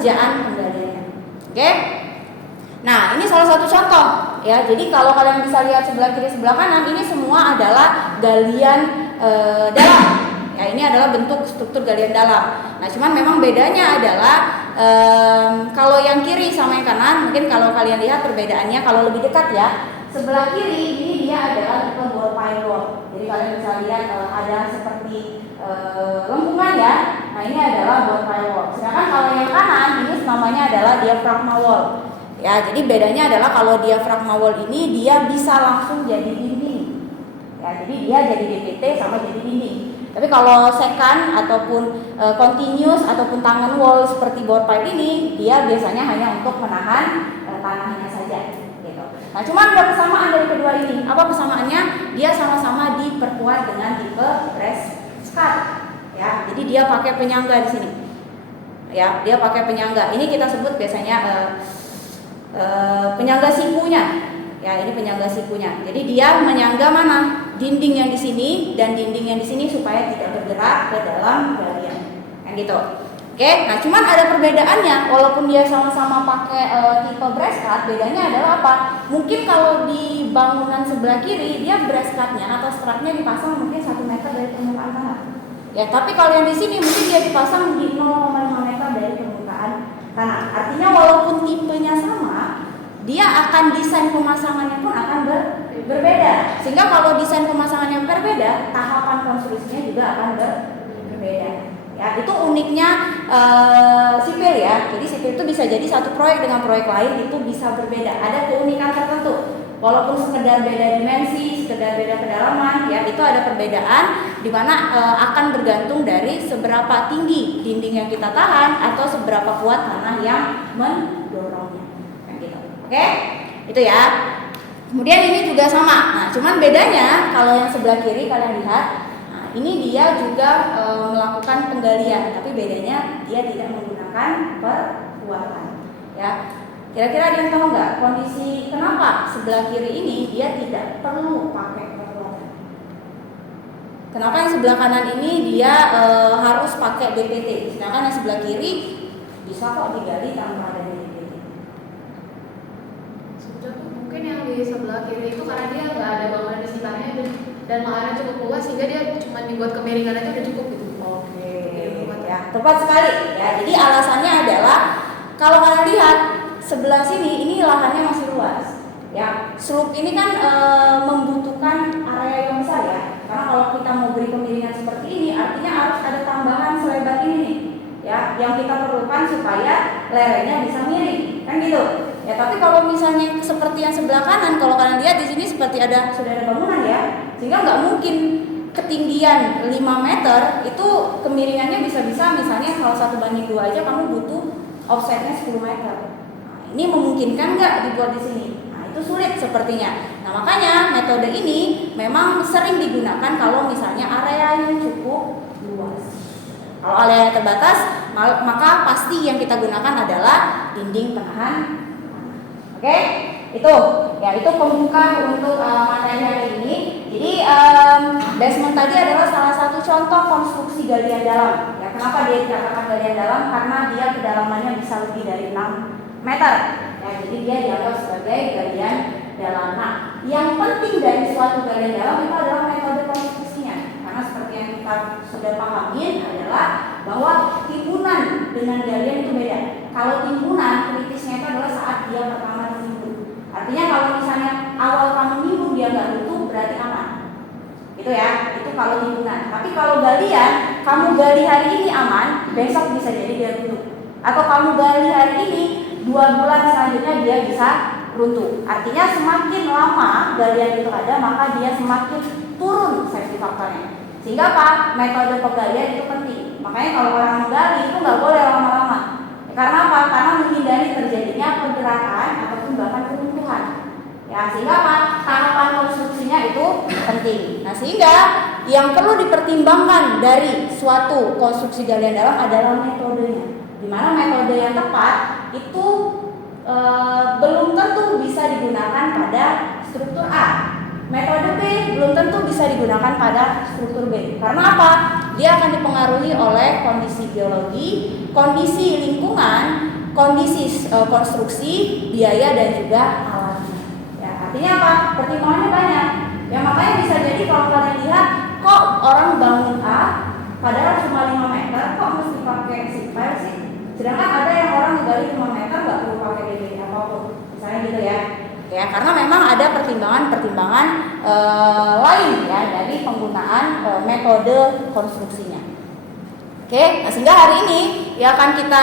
pekerjaan penggaliannya. Oke? Nah, ini salah satu contoh ya. Jadi kalau kalian bisa lihat sebelah kiri sebelah kanan, ini semua adalah galian dalam. Ya, ini adalah bentuk struktur galian dalam. Nah, cuman memang bedanya adalah kalau yang kiri sama yang kanan, mungkin kalau kalian lihat perbedaannya kalau lebih dekat ya. Sebelah kiri ini dia adalah tipe ball pile wall. Jadi kalian bisa lihat ada seperti lengkungan ya. Nah, ini adalah ball pile wall. Sedangkan kalau yang kanan ini namanya adalah diaphragma wall. Ya, jadi bedanya adalah kalau diaphragma wall ini dia bisa langsung jadi dinding. Ya, jadi dia jadi DPT sama jadi dinding. Tapi kalau second ataupun continuous ataupun tangan wall seperti ball pile ini, dia biasanya hanya untuk menahan tanahnya saja. Gitu. Nah, cuma ada kesamaan dari kedua ini. Apa kesamaannya? Dia sama-sama diperkuat dengan tipe breast stud. Ya, jadi dia pakai penyangga di sini. Ya, dia pakai penyangga. Ini kita sebut biasanya penyangga sikunya. Ya, ini penyangga sikunya. Jadi dia menyangga mana? Dinding yang di sini dan dinding yang di sini supaya tidak bergerak ke dalam galian. Kan gitu. Oke, nah cuman ada perbedaannya. Walaupun dia sama-sama pakai tipe breast cut, bedanya adalah apa? Mungkin kalau di bangunan sebelah kiri dia breast cutnya atau strapnya dipasang mungkin 1 meter dari permukaan tanah. Ya, tapi kalau yang di sini mungkin dia dipasang di 0,5 meter dari permukaan tanah. Artinya walaupun tipenya sama, dia akan desain pemasangannya pun akan berbeda. Sehingga kalau desain pemasangannya berbeda, tahapan konstruksinya juga akan berbeda. Ya, itu uniknya sipil ya. Jadi sipil itu bisa jadi satu proyek dengan proyek lain itu bisa berbeda. Ada keunikan tertentu. Walaupun sekedar beda dimensi, sekedar beda kedalaman, ya itu ada perbedaan di mana akan bergantung dari seberapa tinggi dinding yang kita tahan atau seberapa kuat tanah yang mendorongnya. Oke, itu ya. Kemudian ini juga sama. Nah, cuman bedanya kalau yang sebelah kiri kalian lihat, nah, ini dia juga melakukan penggalian, tapi bedanya dia tidak menggunakan perkuatan. Ya, kira-kira ada yang tahu nggak kondisi kenapa sebelah kiri ini dia tidak perlu pakai perkuatan? Kenapa yang sebelah kanan ini dia harus pakai DPT, sedangkan yang sebelah kiri bisa kok digali tanpa ada DPT? Mungkin yang di sebelah kiri itu karena dia nggak ada bangunan di sekitarnya dan lahannya cukup luas sehingga dia cuma dibuat kemiringan aja udah cukup gitu. Oke, ya tepat sekali. Ya, jadi alasannya adalah kalau kalian lihat sebelah sini ini lahannya masih luas. Ya, slope ini kan membutuhkan area yang besar ya. Karena kalau kita mau beri kemiringan seperti ini, artinya harus ada tambahan selebar ini nih. Ya, yang kita perlukan supaya lerengnya bisa miring, kan gitu. Ya, tapi kalau misalnya seperti yang sebelah kanan, kalau kalian lihat di sini seperti sudah ada bangunan ya, sehingga nggak mungkin ketinggian 5 meter itu kemiringannya bisa-bisa misalnya kalau 1:2 aja kamu butuh offsetnya 10 meter. Nah, ini memungkinkan nggak dibuat di sini? Nah, itu sulit sepertinya. Nah, makanya metode ini memang sering digunakan kalau misalnya areanya cukup luas. Kalau area terbatas, maka pasti yang kita gunakan adalah dinding penahan. Oke, itu ya itu pembuka untuk materi hari ini. Jadi basement tadi adalah salah satu contoh konstruksi galian dalam. Ya, kenapa dia dikatakan galian dalam? Karena dia kedalamannya bisa lebih dari 6 meter. Ya, jadi dia dianggap sebagai galian dalam. Nah, yang penting dari suatu galian dalam itu adalah metode konstruksinya. Karena seperti yang kita sudah pahami adalah bahwa timbunan dengan galian itu beda. Kalau timbunan kritisnya itu adalah saat dia pertama ditimbun. Artinya kalau misalnya awal kamu nimbun dia nggak runtuh berarti aman. Gitu ya, itu kalau timbunan. Tapi kalau galian, kamu gali hari ini aman, besok bisa jadi dia runtuh. Atau kamu gali hari ini, 2 bulan selanjutnya dia bisa runtuh. Artinya semakin lama galian itu ada, maka dia semakin turun safety faktornya. Sehingga apa? Metode penggalian itu penting. Makanya kalau orang menggali itu nggak boleh lama-lama. Karena apa? Karena menghindari terjadinya pergerakan ataupun bahkan keruntuhan. Ya, sehingga apa? Tahapan konstruksinya itu penting. Nah, sehingga yang perlu dipertimbangkan dari suatu konstruksi galian dalam adalah metodenya. Di mana metode yang tepat itu belum tentu bisa digunakan pada struktur A. Metode B belum tentu bisa digunakan pada struktur B. Karena apa? Dia akan dipengaruhi oleh kondisi geologi, kondisi lingkungan, kondisi konstruksi, biaya dan juga alatnya. Ya, artinya apa? Pertimbangannya banyak. Ya makanya bisa jadi kalau kalian lihat kok orang bangun A padahal cuma 5 meter kok mesti pakai sipil sih? Sedangkan ada yang orang gali 5 meter nggak perlu pakai DBT apapun, misalnya gitu ya. Ya karena memang ada pertimbangan-pertimbangan lain ya dari penggunaan metode konstruksinya. Oke, nah sehingga hari ini yang akan kita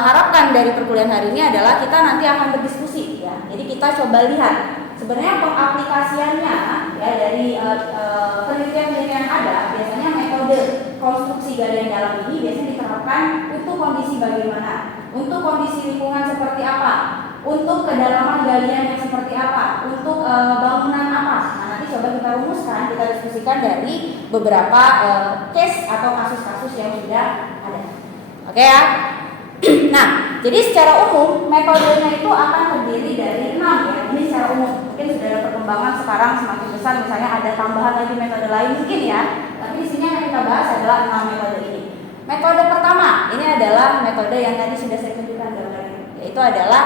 harapkan dari perkuliahan hari ini adalah kita nanti akan berdiskusi ya. Jadi kita coba lihat sebenarnya pengaplikasiannya ya dari penelitian-penelitian ada biasanya metode konstruksi galian dalam ini biasanya diterapkan untuk kondisi bagaimana, untuk kondisi lingkungan seperti apa, untuk kedalaman galian yang seperti apa, untuk bangunan apa. Nah nanti coba kita rumuskan, kita diskusikan dari beberapa case atau kasus-kasus yang sudah ada. Oke ya. Nah, jadi secara umum metodenya itu akan terdiri dari 6 ya. Ini secara umum. Mungkin sudah ada perkembangan sekarang semakin besar, misalnya ada tambahan lagi metode lain mungkin ya. Tapi di sini yang kita bahas adalah 6 metode ini. Metode pertama ini adalah metode yang tadi sudah saya tunjukkan gambarnya, yaitu adalah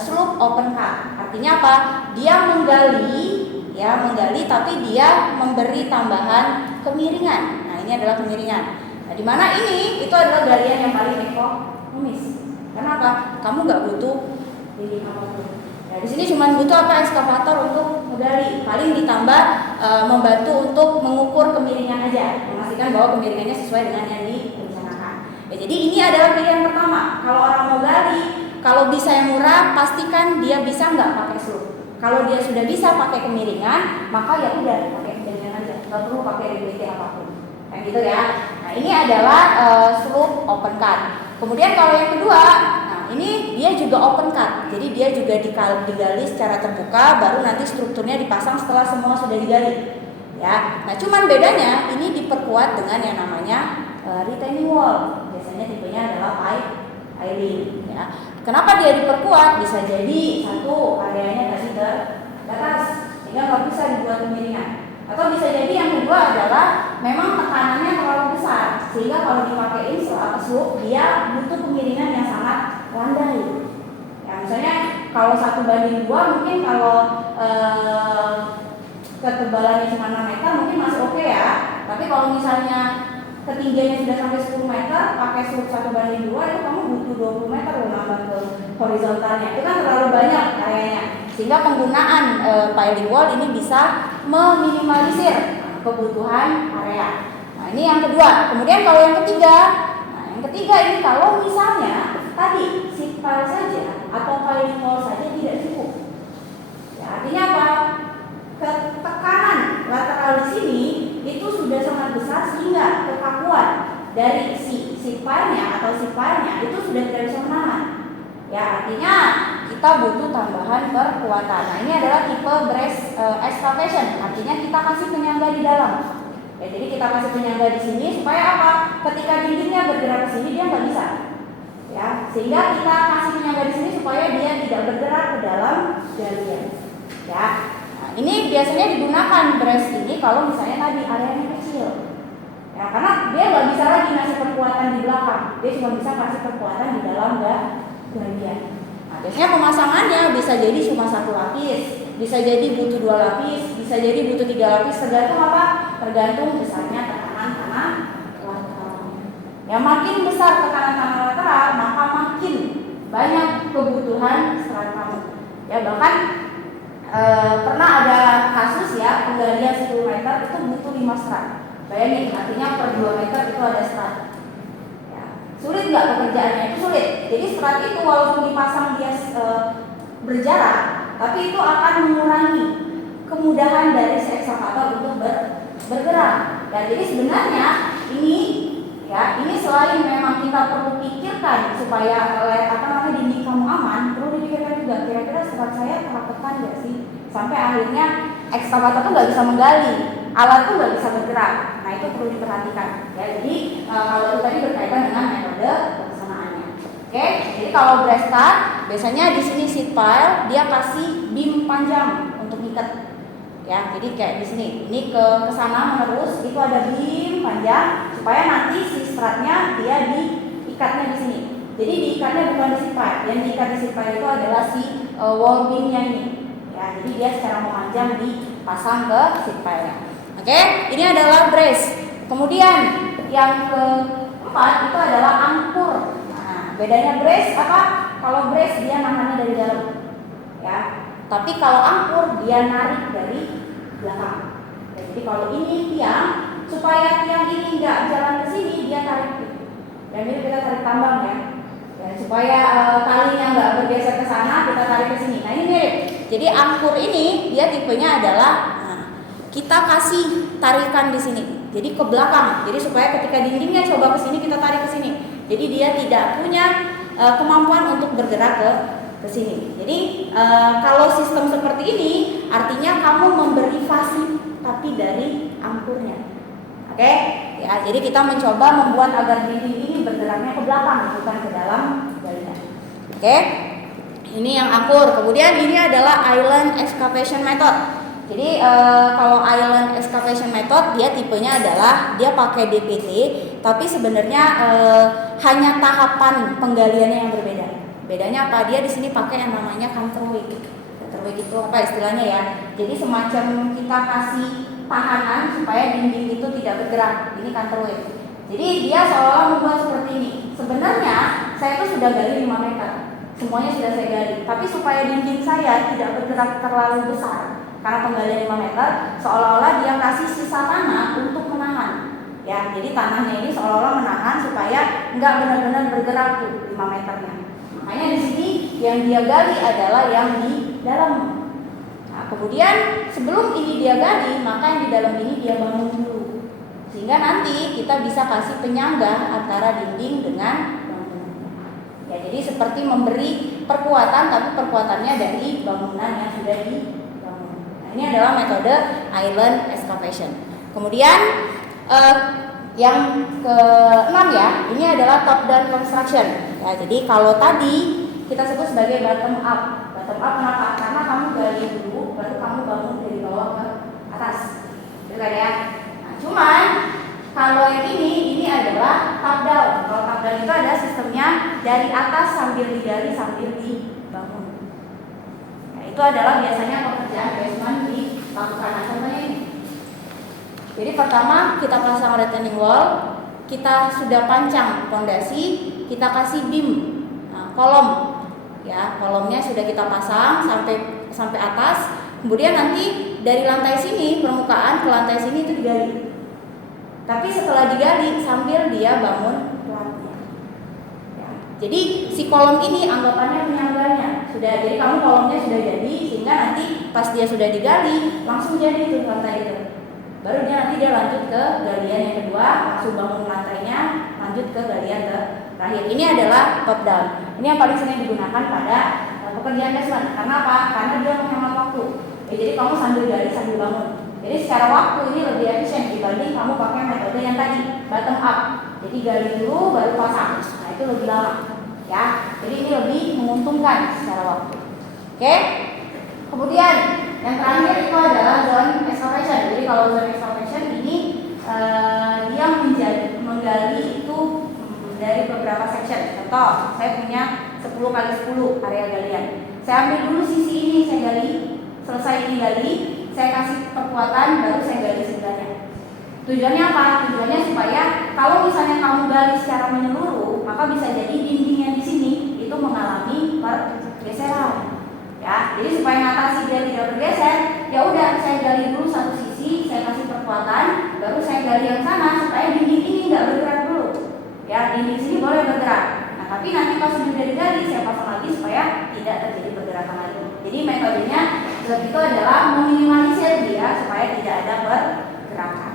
slope open cut. Artinya apa? Dia menggali tapi dia memberi tambahan kemiringan. Nah, ini adalah kemiringan. Nah, di mana itu adalah galian yang paling ekonomis. Kenapa? Kamu nggak butuh dinding apapun. Nah, di sini cuma butuh ekskavator untuk menggali, paling ditambah membantu untuk mengukur kemiringan aja, memastikan bahwa kemiringannya sesuai dengan yang direncanakan. Ya, jadi ini adalah pilihan pertama. Kalau orang mau gali, kalau bisa yang murah, pastikan dia bisa nggak pakai slope. Kalau dia sudah bisa pakai kemiringan, maka ya udah pakai kemiringan aja, nggak perlu pakai DBT apapun. Kayak gitu ya. Nah ini adalah slope open cut. Kemudian kalau yang kedua, nah ini dia juga open cut. Jadi dia juga digali secara terbuka, baru nanti strukturnya dipasang setelah semua sudah digali. Ya. Nah cuman bedanya ini diperkuat dengan yang namanya retaining wall. Biasanya tipenya adalah piling. Ya. Kenapa dia diperkuat? Bisa jadi satu areanya tadi terbatas sehingga nggak bisa dibuat kemiringan. Atau bisa jadi yang kedua adalah memang tekanannya terlalu besar sehingga kalau dipakein slope dia butuh kemiringan yang sangat landai. Ya misalnya kalau 1:2 mungkin kalau ketebalannya cuma 6 meter mungkin masih oke ya. Tapi kalau misalnya ketinggiannya sudah sampai 10 meter pakai slope 1:2 itu kamu butuh 20 meter loh nambah ke horizontalnya. Itu kan terlalu banyak areanya. Sehingga penggunaan piling wall ini bisa meminimalisir kebutuhan area. Nah, ini yang kedua. Kemudian kalau yang ketiga, ini kalau misalnya tadi sipil saja atau piling wall saja tidak cukup. Ya, artinya apa? Tekanan lateral di sini itu sudah sangat besar sehingga kekakuan dari sipilnya itu sudah tidak bisa menahan. Ya, artinya kita butuh tambahan perkuatan. Nah, ini adalah tipe brace excavation. Artinya kita kasih penyangga di dalam. Ya, jadi kita kasih penyangga di sini supaya apa? Ketika dindingnya bergerak ke sini dia nggak bisa. Ya, sehingga kita kasih penyangga di sini supaya dia tidak bergerak ke dalam galian. Ya. Nah, ini biasanya digunakan brace ini kalau misalnya tadi areanya kecil. Ya, karena dia nggak bisa lagi ngasih perkuatan di belakang. Dia cuma bisa kasih perkuatan di dalam galian. Nah, biasanya pemasangannya bisa jadi cuma 1 lapis, bisa jadi butuh 2 lapis, bisa jadi butuh 3 lapis, tergantung apa? Tergantung besarnya tekanan tanah lateral. Ya makin besar tekanan tanah lateral, maka makin banyak kebutuhan serat kamu. Ya bahkan pernah ada kasus ya penggalian 10 meter itu butuh 5 serat. Bayangin, artinya per 2 meter itu ada serat. Sulit nggak pekerjaannya? Itu sulit. Jadi serat itu walaupun dipasang dia berjarak, tapi itu akan mengurangi kemudahan dari si ekskavator untuk bergerak. Dan jadi sebenarnya ini selain memang kita perlu pikirkan supaya dinding kamu aman, perlu dipikirkan juga kira-kira serat saya kerapetan nggak sih? Sampai akhirnya ekskavator tuh nggak bisa menggali, alat tuh nggak bisa bergerak. Nah itu perlu diperhatikan. Ya, jadi kalau itu tadi berkaitan dengan metode pelaksanaannya. Oke, jadi kalau brace cut biasanya di sini sheet pile dia kasih beam panjang untuk ikat. Ya, jadi kayak di sini. Ini ke sana menerus itu ada beam panjang supaya nanti si stratnya dia diikatnya di sini. Jadi diikatnya bukan di seat pile, yang diikat di seat pile itu adalah si wall beamnya ini. Ya, jadi dia secara memanjang dipasang ke seat pile-nya. Oke, ini adalah brace. Kemudian yang keempat itu adalah angkur. Nah, bedanya brace apa? Kalau brace dia nahannya dari dalam, ya. Tapi kalau angkur dia narik dari belakang. Ya, jadi kalau ini tiang, supaya tiang ini nggak jalan ke sini, dia tarik. Dan ini kita tarik tambang ya. Supaya talinya nggak bergeser ke sana, kita tarik ke sini. Nah ini mirip. Jadi angkur ini dia tipenya adalah kita kasih tarikan di sini. Jadi ke belakang. Jadi supaya ketika dindingnya coba ke sini kita tarik ke sini. Jadi dia tidak punya kemampuan untuk bergerak ke sini. Jadi kalau sistem seperti ini artinya kamu memberi fasi tapi dari angkurnya. Oke? Ya, jadi kita mencoba membuat agar dinding ini bergeraknya ke belakang bukan ke dalam galian. Oke? Ini yang angkur. Kemudian ini adalah island excavation method. Jadi kalau island excavation method dia tipenya adalah dia pakai DPT, tapi sebenarnya hanya tahapan penggaliannya yang berbeda. Bedanya apa? Dia di sini pakai yang namanya counterweight. Counterweight itu apa istilahnya ya? Jadi semacam kita kasih tahanan supaya dinding itu tidak bergerak. Ini counterweight. Jadi dia seolah membuat seperti ini. Sebenarnya saya tuh sudah gali 5 meter. Semuanya sudah saya gali. Tapi supaya dinding saya tidak bergerak terlalu besar, karena penggalian 5 meter, seolah-olah dia kasih sisa tanah untuk menahan. Ya, jadi tanahnya ini seolah-olah menahan supaya nggak benar-benar bergerak tuh 5 meternya. Makanya di sini yang dia gali adalah yang di dalam. Nah, kemudian sebelum ini dia gali, maka yang di dalam ini dia bangun dulu. Sehingga nanti kita bisa kasih penyangga antara dinding dengan bangunan. Ya, jadi seperti memberi perkuatan, tapi perkuatannya dari bangunan yang sudah dibangun. Nah, ini adalah metode island excavation. Kemudian yang ke-6 ya, ini adalah top down construction. Ya, jadi kalau tadi kita sebut sebagai bottom up. Bottom up kenapa? Karena kamu gali dulu, baru kamu bangun dari bawah ke atas. Gitu kan ya? Nah, cuman kalau yang ini adalah top down. Kalau top down itu ada sistemnya dari atas sambil digali sambil dibangun. Nah, itu adalah biasanya pekerjaan basement dilakukan. Nah, contohnya ini. Jadi pertama kita pasang retaining wall, kita sudah pancang fondasi, kita kasih beam, kolom, ya kolomnya sudah kita pasang sampai atas. Kemudian nanti dari lantai sini permukaan ke lantai sini itu digali. Tapi setelah digali sambil dia bangun platnya. Ya. Jadi si kolom ini anggapannya penyangganya sudah. Jadi kamu kolomnya sudah jadi sehingga nanti pas dia sudah digali langsung jadi itu lantai itu. Baru nanti dia lanjut ke galian yang kedua, langsung bangun lantainya, lanjut ke galian terakhir. Ini adalah top down. Ini yang paling sering digunakan pada pekerjaan basement. Karena apa? Karena dia menghemat waktu. Jadi kamu sambil gali sambil bangun. Jadi secara waktu ini lebih efisien dibanding kamu pakai metode yang tadi bottom up. Jadi gali dulu baru pasang. Nah itu lebih lama, ya. Jadi ini lebih menguntungkan secara waktu. Oke. Kemudian yang terakhir itu adalah zone excavation. Jadi kalau zone excavation ini dia menggali itu dari beberapa section. Contoh, saya punya 10x10 area galian. Saya ambil dulu sisi ini, saya gali. Selesai ini gali, saya kasih perkuatan, baru saya gali sebelahnya. Tujuannya apa? Tujuannya supaya kalau misalnya kamu gali secara menyeluruh, maka bisa jadi dinding yang di sini itu mengalami pergeseran. Ya, jadi supaya ngatasi dia tidak bergeser, ya udah saya gali dulu satu sisi, saya kasih perkuatan, baru saya gali yang sana supaya dinding ini nggak bergerak dulu. Ya, dinding sini boleh bergerak. Nah, tapi nanti pas sudah digali, saya pasang lagi supaya tidak terjadi pergerakan lagi. Jadi metodenya itu adalah meminimalisir dia supaya tidak ada pergerakan.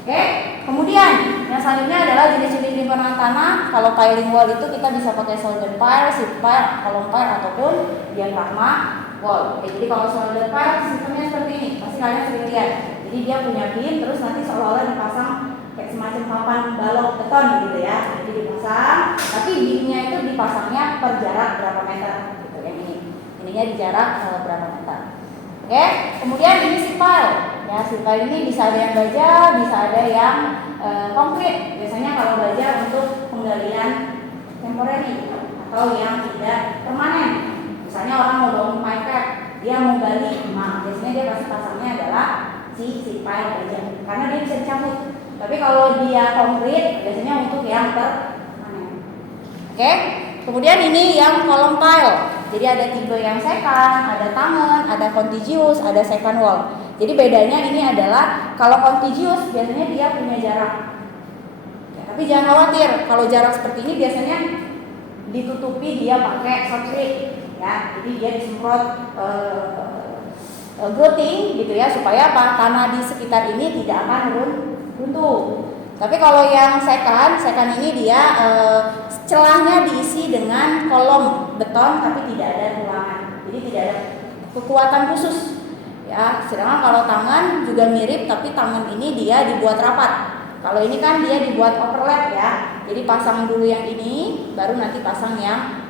Oke, kemudian yang selanjutnya adalah jenis-jenis lingkungan tanah. Kalau piling wall itu kita bisa pakai solder pile, sheet pile, column pile ataupun diafragma wall. Oke, jadi kalau solder pile sistemnya seperti ini, pasti kalian sering lihat. Jadi dia punya beam, terus nanti seolah-olah dipasang kayak semacam papan balok beton gitu ya. Jadi dipasang, tapi beamnya itu dipasangnya per jarak berapa meter gitu yang ini. Ininya di jarak berapa meter. Oke, kemudian ini sheet pile. Ya, sheet pile ini bisa ada yang baja, bisa ada yang konkret. Biasanya kalau baja untuk penggalian temporary. atau yang tidak permanen. Misalnya orang mau bangun pipet, dia mau gali, nah biasanya dia pasti pasangnya adalah si pipe aja, karena dia bisa dicabut. Tapi kalau dia konkret, biasanya untuk yang permanen. Oke, kemudian ini yang column pile. Jadi ada tipe yang second, ada tangan, ada contiguous, ada second wall. Jadi bedanya ini adalah kalau contiguous biasanya dia punya jarak. Ya, tapi jangan khawatir, kalau jarak seperti ini biasanya ditutupi dia pakai substrate, ya. Jadi dia disemprot growting gitu ya, supaya apa? Tanah di sekitar ini tidak akan runtuh. Tapi kalau yang second ini dia celahnya diisi dengan kolom beton tapi tidak ada ruangan. Jadi tidak ada kekuatan khusus. Ya, sedangkan kalau tangan juga mirip, tapi tangan ini dia dibuat rapat. Kalau ini kan dia dibuat overlap ya. Jadi pasang dulu yang ini, baru nanti pasang yang